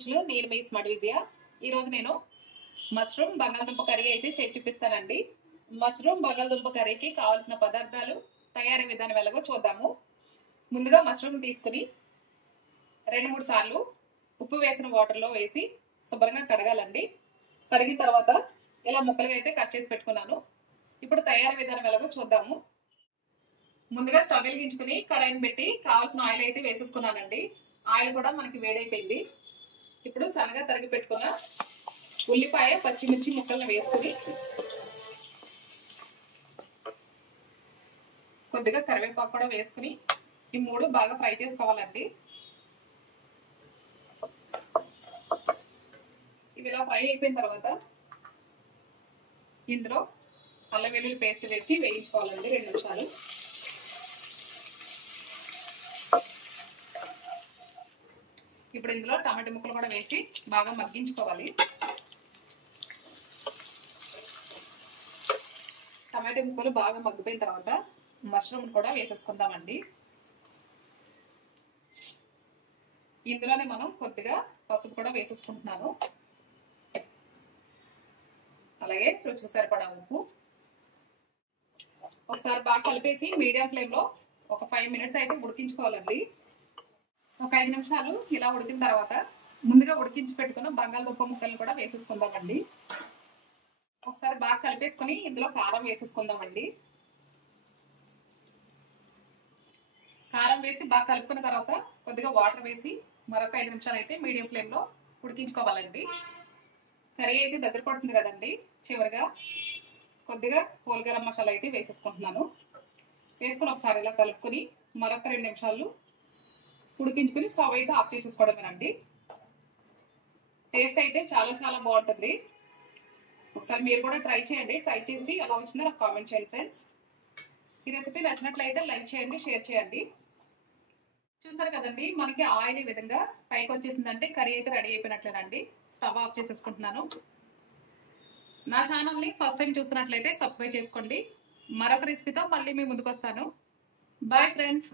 రుచులు నేను మీ స్మార్ట్ విజయ. ఈరోజు నేను మష్రూమ్ బంగాళదుంప కర్రీ అయితే చేసి చూపిస్తానండి. మష్రూమ్ బంగాళదుంప కర్రీకి కావాల్సిన పదార్థాలు, తయారీ విధానం ఎలాగో చూద్దాము. ముందుగా మష్రూమ్ తీసుకుని 2-3 సార్లు ఉప్పు వేసిన వాటర్లో వేసి శుభ్రంగా కడగాలండి. కడిగిన తర్వాత ఇలా ముక్కలుగా అయితే కట్ చేసి పెట్టుకున్నాను. ఇప్పుడు తయారీ విధానం ఎలాగో చూద్దాము. ముందుగా స్టవ్ వెలిగించుకుని కడాయిని పెట్టి కావాల్సిన ఆయిల్ అయితే వేసేసుకున్నానండి. ఆయిల్ కూడా మనకి వేడైపోయింది. ఇప్పుడు సన్నగా తరిగి పెట్టుకున్న ఉల్లిపాయ, పచ్చిమిర్చి ముక్కలను వేసుకుని కొద్దిగా కరివేపాకు కూడా వేసుకుని ఈ మూడు బాగా ఫ్రై చేసుకోవాలండి. ఇవి ఇలా ఫ్రై అయిపోయిన తర్వాత ఇందులో అల్లం వెల్లుల్లి పేస్ట్ వేసి వేయించుకోవాలండి 2 నిమిషాలు. ఇప్పుడు ఇందులో టమాటా ముక్కలు కూడా వేసి బాగా మగ్గించుకోవాలి. టమాటా ముక్కలు బాగా మగ్గిపోయిన తర్వాత మష్రూమ్ కూడా వేసేసుకుందామండి. ఇందులోనే మనం కొద్దిగా పసుపు కూడా వేసేసుకుంటున్నాను. అలాగే రుచికి సరిపడా ఉప్పు. ఒకసారి బాగా కలిపేసి మీడియం ఫ్లేమ్లో ఒక 5 మినిట్స్ అయితే ఉడికించుకోవాలండి. ఒక 5 నిమిషాలు ఇలా ఉడికిన తర్వాత ముందుగా ఉడికించి పెట్టుకున్న బంగాళదుంప ముక్కలు కూడా వేసేసుకుందామండి. ఒకసారి బాగా కలిపేసుకుని ఇందులో కారం వేసేసుకుందామండి. కారం వేసి బాగా కలుపుకున్న తర్వాత కొద్దిగా వాటర్ వేసి మరొక 5 నిమిషాలు అయితే మీడియం ఫ్లేమ్లో ఉడికించుకోవాలండి. కర్రీ అయితే దగ్గర పడుతుంది కదండి. చివరిగా కొద్దిగా హోల్ గరం మసాలా అయితే వేసేసుకుంటున్నాను. వేసుకుని ఒకసారి ఇలా కలుపుకొని మరొక 2 నిమిషాలు ఉడికించుకుని స్టవ్ అయితే ఆఫ్ చేసేసుకోవడమేనండి. టేస్ట్ అయితే చాలా చాలా బాగుంటుంది. ఒకసారి మీరు కూడా ట్రై చేయండి. ట్రై చేసి ఎలా వచ్చిందో నాకు కామెంట్ చేయండి ఫ్రెండ్స్. ఈ రెసిపీ నచ్చినట్లయితే లైక్ చేయండి, షేర్ చేయండి. చూసారు కదండి, మనకి ఆయిల్ ఈ విధంగా పైకి వచ్చేసిందంటే కర్రీ అయితే రెడీ అయిపోయినట్లేనండి. స్టవ్ ఆఫ్ చేసేసుకుంటున్నాను. నా ఛానల్ని ఫస్ట్ టైం చూస్తున్నట్లయితే సబ్స్క్రైబ్ చేసుకోండి. మరొక రెసిపీతో మళ్ళీ మీ ముందుకు వస్తాను. Bye friends.